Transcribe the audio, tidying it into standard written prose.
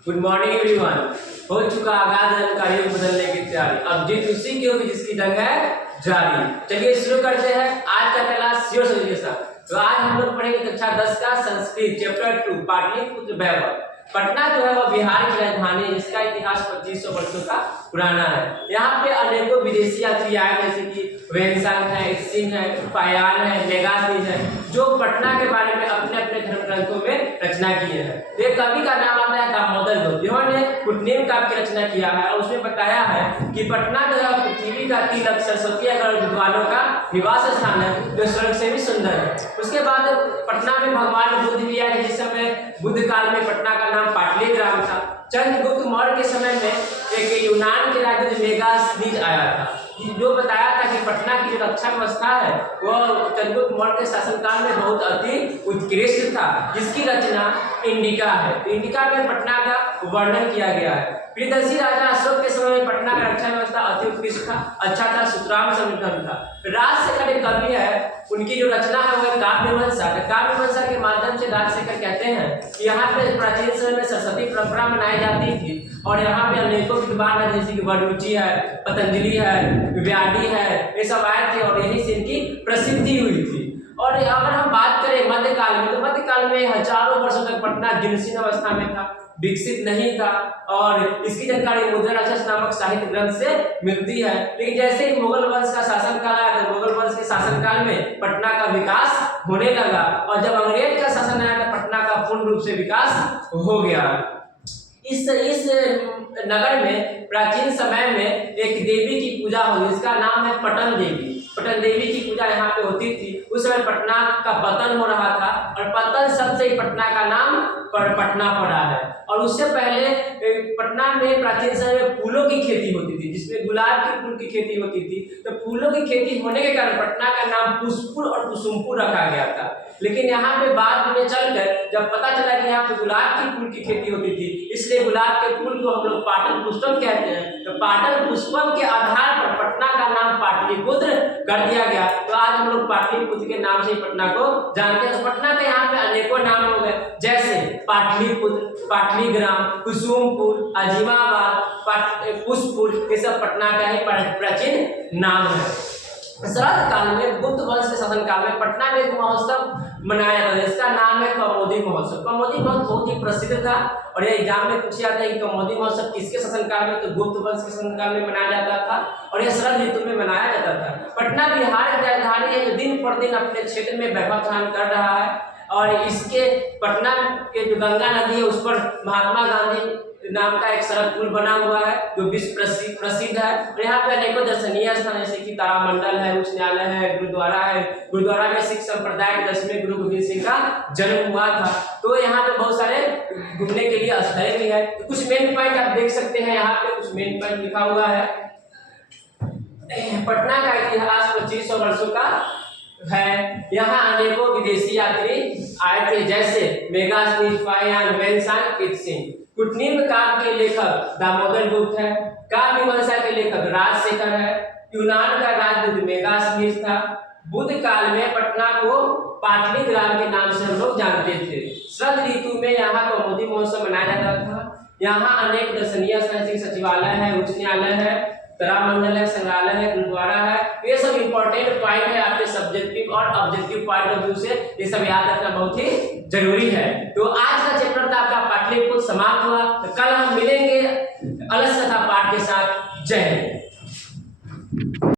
Good morning everyone. हो चुका आगाज जानकारी बदलने की तैयारी, अब जीत उसी की होगी जिसकी जंग है जारी। चलिए शुरू करते हैं आज का क्लास श्योर सॉल्यूशन। तो आज हम लोग पढ़ेंगे कक्षा 10 का संस्कृत चैप्टर 2 पाटलिपुत्र वैभव। पटना जो है वह बिहार की राजधानी है, जिसका इतिहास 2500 वर्षों का पुराना है। यहाँ पे अनेकों विदेशी यात्री आए, जैसे कि वेनसांग है, एक्सिंग है, फायान है, मेगास्थनीज है, जो पटना के बारे में अपने अपने धर्म ग्रंथों में रचना किए हैं। एक कवि का नाम आता है दामोदर गुप्त, जिन्होंने कुटनीम काव्य की रचना किया है और उसमें बताया है कि पटना जो है पृथ्वी का तिलक सरस्वती अगर विद्वानों का निवास स्थान है, जो स्वर्ग से भी सुंदर है। उसके बाद पटना में भगवान बुद्ध भी आए, जिस समय बुद्ध काल में पटना का नाम पाटलिग्राम था। चंद्रगुप्त मौर्य के समय में एक यूनान के राजा मेगास्थनीज आया था, जो बताया था कि पटना की जो रक्षा व्यवस्था है वह चंद्रगुप्त मौर्य के शासनकाल में बहुत अति उत्कृष्ट था, जिसकी रचना इंडिका है। इंडिका में पटना का वर्णन किया गया है। प्रियदर्शी राजा अशोक के समय में पटना का रक्षा व्यवस्था अति उत्कृष्ट था, अच्छा था, सुतराम समृद्ध था। राजशेखर एक कवि है, उनकी जो रचना है वह काव्यवंशा। काव्यवंशा के माध्यम से राजशेखर कहते हैं कि यहाँ पे प्राचीन समय में सरस्वती परंपरा मनाई जाती थी और यहाँ पे अनेकों विद्वान है, जैसे कि वरुचि है, पतंजलि है, व्याधि है, ये सब आए थे और यहीं से इनकी प्रसिद्धि हुई थी। और अगर हम बात करें मध्यकाल में, तो मध्यकाल में हजारों वर्षों तक पटना जीर्णशीर्ण अवस्था में था, विकसित नहीं था और इसकी जानकारी मुद्रण अक्षर नामक साहित्य ग्रंथ से मिलती है। लेकिन जैसे ही मुगल वंश का शासनकाल आया, तो मुगल वंश के शासनकाल में पटना का विकास होने लगा और जब अंग्रेज का शासन आया तो पटना का पूर्ण रूप से विकास हो गया। इस नगर में प्राचीन समय में एक देवी की पूजा हुई, जिसका नाम है पटन देवी। पटन देवी की पूजा यहाँ पे होती थी। उस समय पटना का पतन हो रहा था और पतन शब्द से ही पटना का नाम पटना पड़ा है। और उससे पहले पटना में प्राचीन समय में फूलों की खेती होती थी, जिसमें गुलाब के फूल की खेती होती थी। तो फूलों की खेती होने के कारण पटना का नाम पुष्पुर और कुसुमपुर रखा गया था। लेकिन यहाँ पे बाद में चलकर जब पता चला कि यहाँ पे गुलाब के फूल की खेती होती थी, इसलिए गुलाब के फूल को हम लोग पाटल पुष्पम कहते हैं। तो पाटल पुष्पम के आधार पर पटना का नाम पाटलिपुत्र कर दिया गया। तो आज हम लोग पाटलिपुत्र के नाम से पटना को जानते हैं। तो पटना के यहाँ पे अनेकों नाम हो गए, जैसे पाटलिपुत्र, पाटलिग्राम, कुसुमपुर, अजीमाबाद, पुष्पपुर, ये सब पटना का ही प्राचीन नाम है। शरद काल में बुद्ध वंश के शासन काल में पटना में एक महोत्सव मनाया जाता है, जिसका नाम है कौमुदी महोत्सव। कौमुदी महोत्सव बहुत ही प्रसिद्ध था और ये एग्जाम में पूछा जाता है कि कौमुदी महोत्सव किसके शासन काल में, तो गुप्त वंश के शासन काल में मनाया जाता था और यह शरद ऋतु में मनाया जाता था। पटना बिहार की राजधानी है, जो दिन पर दिन अपने क्षेत्र में वैभव धारण कर रहा है और इसके पटना के जो गंगा नदी है उस पर महात्मा गांधी नाम का एक सड़क पुल बना हुआ है, जो विश्व प्रसिद्ध है। और यहाँ पे अनेकों दर्शनीय स्थान जैसे कि तारामंडल है, उच्च न्यायालय है, गुरुद्वारा है। गुरुद्वारा में सिख संप्रदाय के 10वें गुरु गोविंद सिंह का जन्म हुआ था। तो यहाँ पे बहुत सारे घूमने के लिए स्थल भी है। तो कुछ मेन पॉइंट आप देख सकते हैं, यहाँ पे कुछ मेन पॉइंट लिखा हुआ है। पटना का इतिहास 2500 वर्षों का है। यहाँ अनेकों विदेशी यात्री आए थे, जैसे मेगास्थनीज, फायान, वेनसांग, एक्सिंग। कुटनीम काव्य के लेखक दामोदर गुप्त है। काव्यवंशा के लेखक राजशेखर है। यूनान का राजदूत मेगास्थनीज था। बुद्ध काल में पटना को पाटलिग्राम के नाम से हम लोग जानते थे। शरद ऋतु में यहाँ कौमुदी महोत्सव मनाया जाता था। यहाँ अनेक दर्शनीय स्थल, सचिवालय है, उच्च न्यायालय है, तारामंडल है, संग्रहालय है, गुरुद्वारा है। ये सब इंपॉर्टेंट पॉइंट है आपके सब्जेक्टिव और ऑब्जेक्टिव पॉइंट ऑफ व्यू से, ये सब याद रखना बहुत ही जरूरी है। तो आज का चैप्टर था आपका पाटलिपुत्र समाप्त हुआ। तो कल हम मिलेंगे अलग कथा पाठ के साथ। जय हिंद।